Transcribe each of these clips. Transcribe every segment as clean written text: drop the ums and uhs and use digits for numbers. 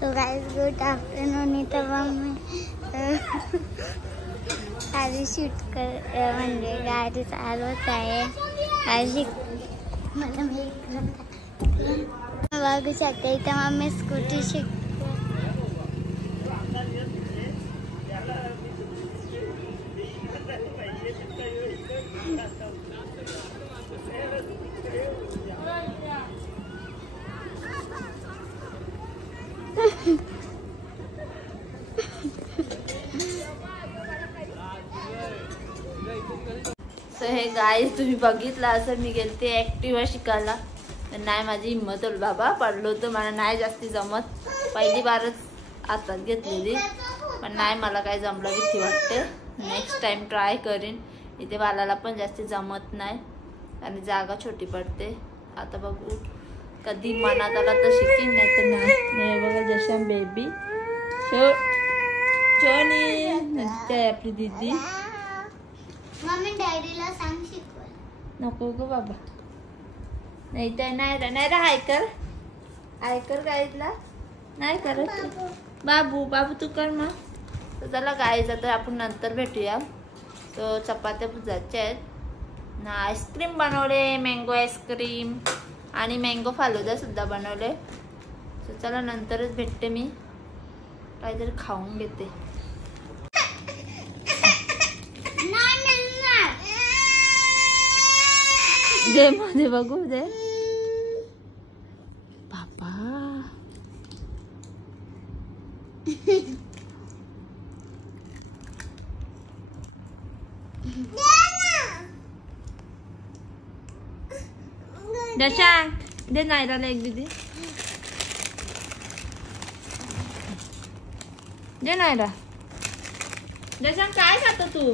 So guys good afternoon. इथं मी आधी shoot म्हणजे गाडी चालवत आहे. आधी मला बघू शकते इथं मम्मी स्कूटी शिकते. सो हे गाईस तुम्ही बघितलं असं मी गेलते ॲक्टिवा शिकायला. तर नाही माझी हिंमत होईल बाबा, पडलो होतं. मला नाही जास्ती जमत. पहिली बारच हातात घेतलेली पण नाही मला काही जमलं भीती वाटते. नेक्स्ट टाइम ट्राय करीन. इथे बालाला पण जास्ती जमत नाही आणि जागा छोटी पडते. आता बघू कधी मनात आला तर शिकीन, नाही तर नाही. बघा जशा बेबी छोनी आपली दीदी. मम्मी डॅडीला सांग शिकवायला. नको ग बाबा, नाही तर नाही ऐकर गाईतला नाही करत. बाबू तू कर मग. तर चला गाईज आता आपण नंतर भेटूया. तो चपात्या पुजायच्या आहेत ना. आईस्क्रीम बनवले, मँगो आईस्क्रीम आणि मँगो फालुदा सुद्धा बनवले. तर चला नंतरच भेटते. मी काहीतरी खाऊन घेते. दे मध्ये बघू दे बाबा. दशा दे नायराला एक दीदी. दे नायरा. दशा काय खातो तू?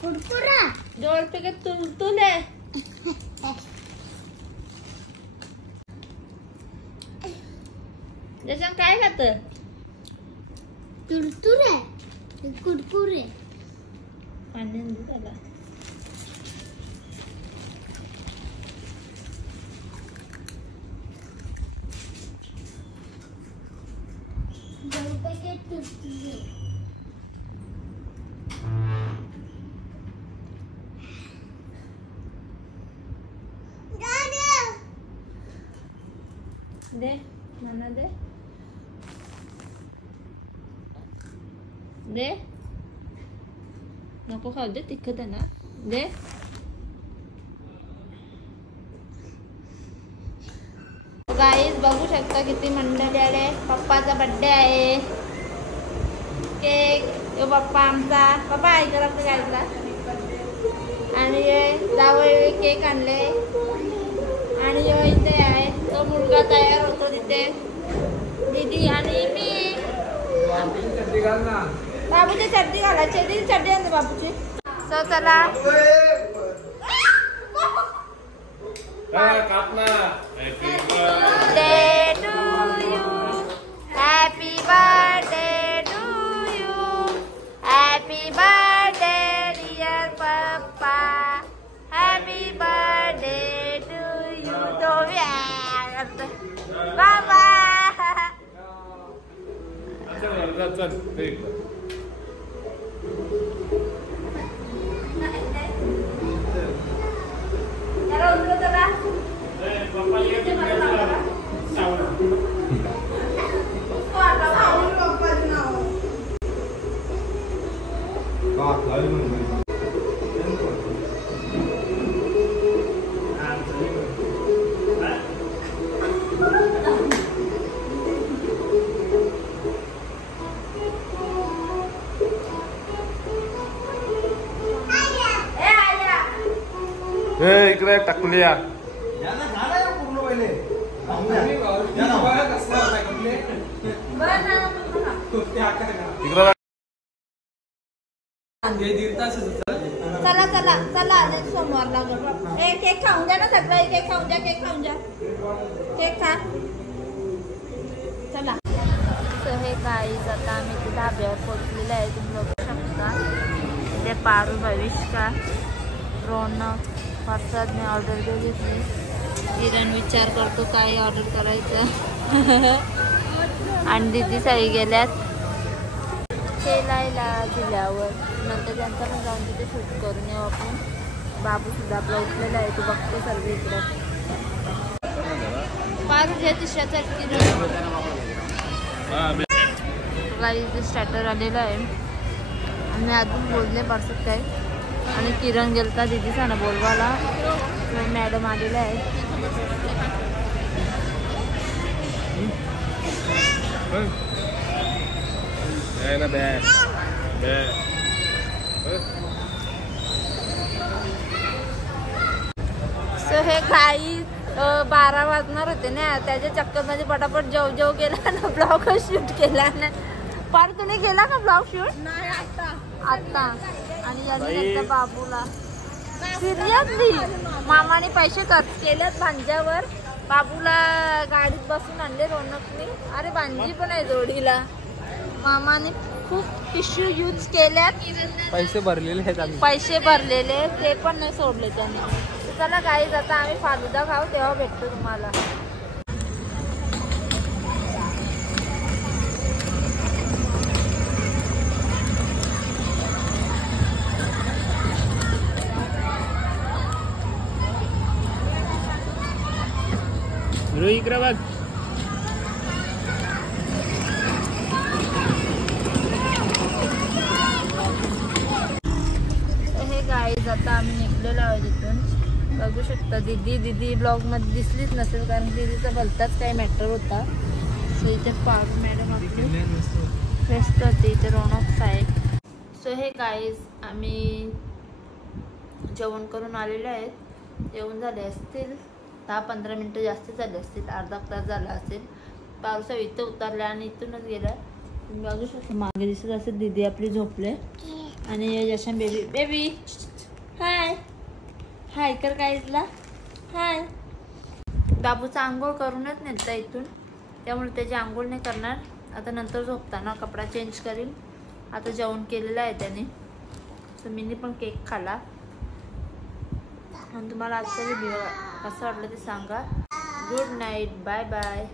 कुरकुरा. जोर पे तू ले. जशा काय खात? कुरकुरे. कुरकुरे. पाणी दे त्याला. दे नाना दे दे. नको खाऊ दे, तिखट आहे ना. दे. गाईज बघू शकता किती मंडळी आले. पप्पाचा बर्थडे आहे. केक यो पप्पा आमचा. पप्पा आहे का आपल्या गाईला. आणि जावई केक आणले. आणि यो इथे आहे तो मुलगा तयार होतो तिथे. दीदी आणि मी. बाबूची चड्डी घालायची. दीदी चड्डी आणते बाबूची. सो चला happy birthday to you. Happy birthday dear पप्पा. Happy birthday to you. तो बाबा. इकडे टाकूया. चला चला चला सोमवार लागल. केक खाऊन द्या ना सगळं. केक खाऊन द्या. केक खा. चला. सो हे गाईज आता आम्ही ते धाब्यावर पोहोचलेले आहे. तुम्ही बघू शकता. इथे पारू, भविष्का, रौनक, प्रसादने ऑर्डर घेतली. किरण विचार करतो काय ऑर्डर करायचं. आणि दिदी साई गेल्यात खेळायला दिल्यावर. नंतर त्यांचा पण जाऊन तिथे शूट करून येऊ आपण. बाबू सुद्धा आपला उठलेला आहे, तू बघतो सर्व इकडे. पाच तिसऱ्या चटकी स्टार्टर आलेला आहे आणि अजून बोलले परसत काय. आणि किरण गेलता दिदीचा ना बोलवाला, मॅडम आलेला आहे. सो हे काही 12 वाजणार होते ना, त्याच्या चक्करमध्ये पटापट जेव केला ना, ब्लॉग शूट केला ना. पर तुम्ही केला का ब्लॉग शूट? नाही आता. आणि यांनी बाबूला सिरियसली मामाने पैसे खर्च केलेत भांज्यावर. बाबूला गाडीत बसून आणले रोनकने. अरे भांजी पण आहे जोडीला. मामाने खूप टिश्यू यूज केल्यात, पैसे भरलेले आहेत आम्ही. पैसे भरलेले ते पण नाही सोडले त्यांनी. चला गाईज आता आम्ही फालुदा खाऊ, तेव्हा भेटतो तुम्हाला. इकडे बघ. हे गाईज आता आम्ही निघलेलो आहोत तिथून. बघू शकता दीदी ब्लॉग मध्ये दिसलीच नसेल, कारण दीदीचा भलताच काही मॅटर होता. सो इथे पारू मॅडम आपली व्यस्त होते, इथे रोनक साहेब. सो हे गाईज आम्ही जेवण करून आलेले आहेत. जेवण झाले असतील 10-15 मिनटं जास्त झाले असतील, अर्धा तास झाला असेल. पावसा इथं उतरल्या आणि इथूनच गेला. तुम्ही बघू शकता मागे दिसत असेल दीदी आपली झोपले. आणि यशा बेबी हाय कर गाईजला हाय. बाबूचा आंघोळ करूनच नेता इथून, त्यामुळे त्याची आंघोळ नाही करणार. आता नंतर झोपताना कपडा चेंज करीन. आता जेवण केलेलं आहे त्याने. तर मीनी पण केक खाला. आणि तुम्हाला आजचा व्हिडिओ कसं वाटलं ते सांगा. Good night, bye bye.